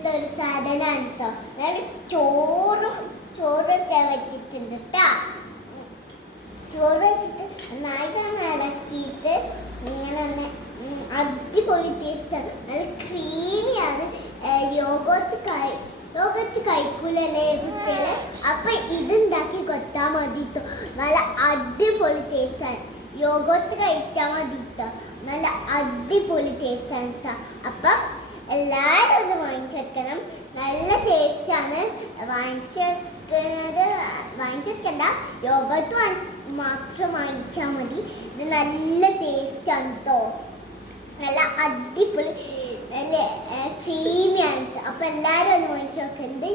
ഇങ്ങനത്തെ ഒരു സാധനമാണ് കേട്ടോ. നല്ല ചോറൊക്കെ വെച്ചിട്ടുണ്ട് കേട്ടോ. ചോറ് വെച്ചിട്ട് നന്നായിട്ട് ഇളക്കിയിട്ട് ഇങ്ങനെ ഒന്ന് അടിപൊളി ടേസ്റ്റാണ്. നല്ല ക്രീമിയാണ്. യോഗോട്ട് കഴിക്കൂലല്ലേ കുട്ടികളെ? അപ്പം ഇതുണ്ടാക്കി കൊടുത്താൽ മതി കേട്ടോ. നല്ല അടിപൊളി ടേസ്റ്റാണ്. യോഗോട്ട് കഴിച്ചാൽ മതി കേട്ടോ. നല്ല അടിപൊളി ടേസ്റ്റാണ് കേട്ടോ. അപ്പം എല്ലാവരും ഒന്ന് വാങ്ങിച്ചെടുക്കണം. നല്ല ടേസ്റ്റാണ്. വാങ്ങിച്ചെടുക്കണ്ട, യോഗോട്ട് മാത്രം വാങ്ങിച്ചാൽ മതി. ഇത് നല്ല ടേസ്റ്റാണ് കേട്ടോ. നല്ല അടിപൊളി നല്ല ക്രീമിയാണ്. അപ്പം എല്ലാവരും ഒന്ന് വാങ്ങിച്ചു നോക്കുന്നുണ്ട്.